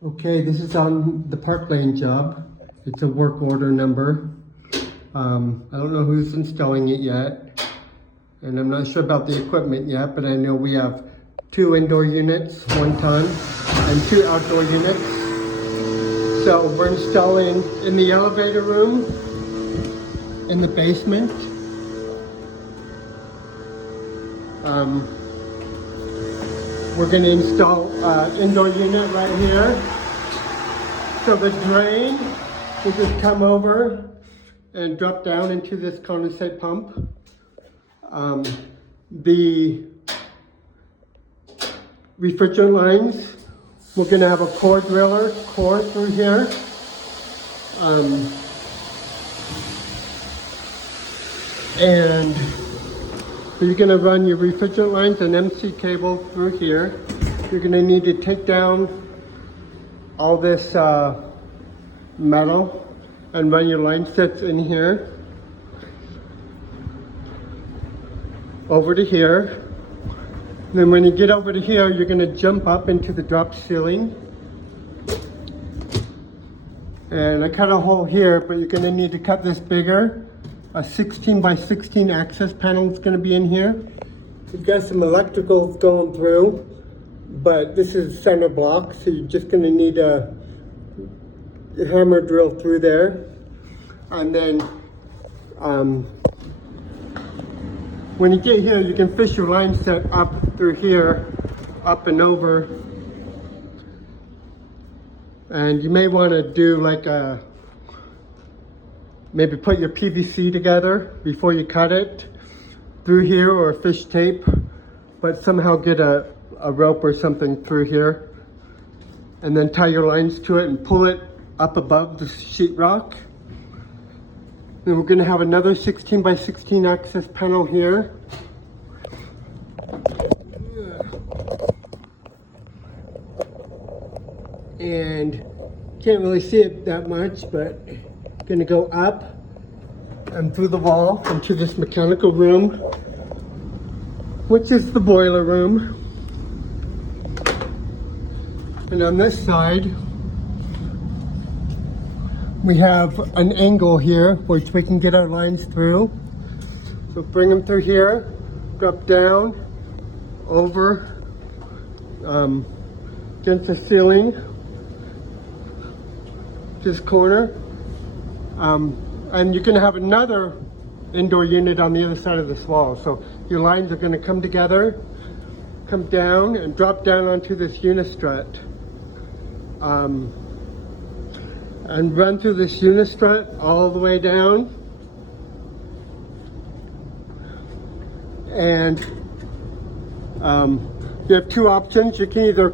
Okay, this is on the Park Lane job. It's a work order number. I don't know who's installing it yet, and I'm not sure about the equipment yet, but I know we have 2 indoor units, 1 ton, and 2 outdoor units. So we're installing in the elevator room, in the basement. We're going to install indoor unit right here. So the drain will just come over and drop down into this condensate pump. The refrigerant lines, we're going to have a core driller core through here. And so you're going to run your refrigerant lines and MC cable through here. You're going to need to take down all this metal and run your line sets in here over to here. Then when you get over to here, you're going to jump up into the drop ceiling. And I cut a hole here, but you're going to need to cut this bigger. A 16 by 16 access panel is going to be in here. We've got some electricals going through, but this is center block, so you're just going to need a hammer drill through there. And then when you get here, you can fish your line set up through here, up and over. And you may want to do like a, maybe put your PVC together before you cut it through here, or fish tape, but somehow get a rope or something through here, and then tie your lines to it and pull it up above the sheetrock. Then we're going to have another 16 by 16 access panel here. And can't really see it that much, but going to go up and through the wall into this mechanical room, which is the boiler room. And on this side, we have an angle here which we can get our lines through. So bring them through here, drop down, over, against the ceiling, this corner. And you're going to have another indoor unit on the other side of this wall. So your lines are going to come together, come down, and drop down onto this unistrut. And run through this unistrut all the way down. And you have 2 options. You can either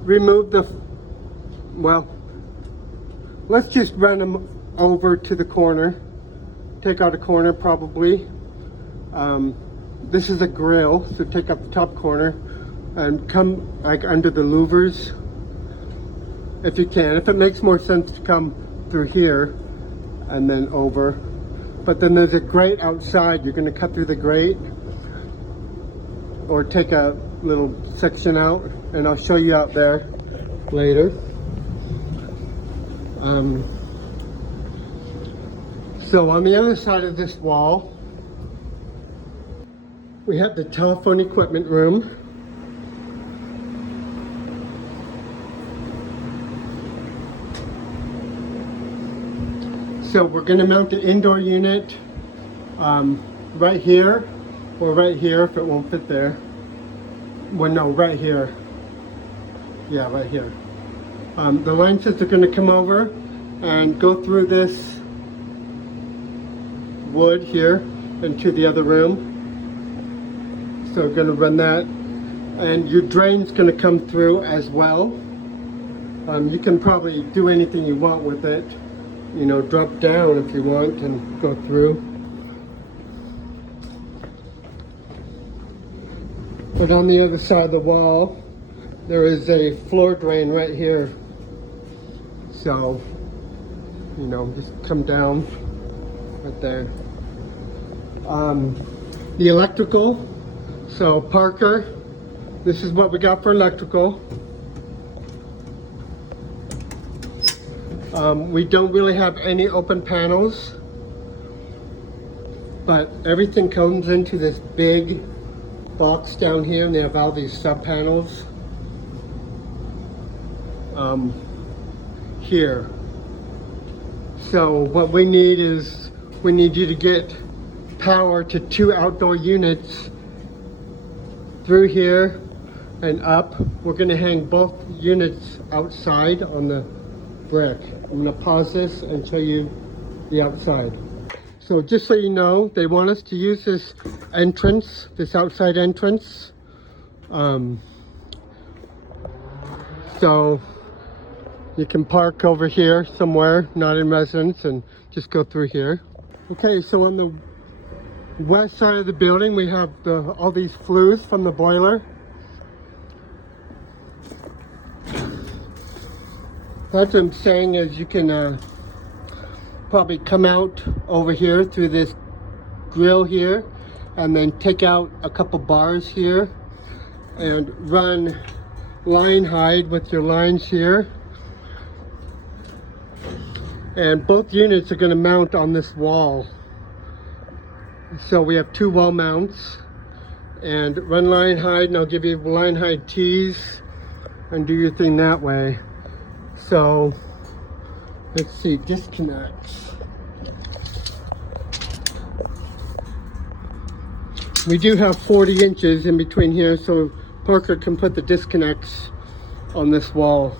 remove the, well, let's just run them over to the corner, take out a corner probably. This is a grill, so take out the top corner and come like under the louvers if you can. If it makes more sense to come through here and then over. But then there's a grate outside. You're going to cut through the grate or take a little section out, and I'll show you out there later. So on the other side of this wall, we have the telephone equipment room. So we're going to mount the indoor unit right here, or right here if it won't fit there. Well, no, right here. Yeah, right here. The line sets are going to come over and go through this wood here into the other room. So we're going to run that, and your drain's going to come through as well. You can probably do anything you want with it. You know, drop down if you want and go through. But on the other side of the wall, there is a floor drain right here. So, you know, just come down right there. The electrical, so Parker, this is what we got for electrical. We don't really have any open panels, but everything comes into this big box down here, and they have all these sub panels here. So what we need is, we need you to get power to 2 outdoor units through here and up. We're going to hang both units outside on the brick. I'm going to pause this and show you the outside. So just so you know, they want us to use this entrance, this outside entrance. So you can park over here somewhere, not in residence, and just go through here. Okay, so on the west side of the building, we have all these flues from the boiler. What I'm saying is you can probably come out over here through this grill here, and then take out a couple bars here and run line hide with your lines here. And both units are going to mount on this wall. So we have 2 wall mounts, and run line hide, and I'll give you line hide tees and do your thing that way. So let's see, disconnects. We do have 40 inches in between here, so Parker can put the disconnects on this wall.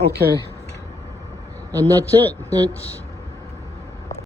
Okay, and that's it. Thanks.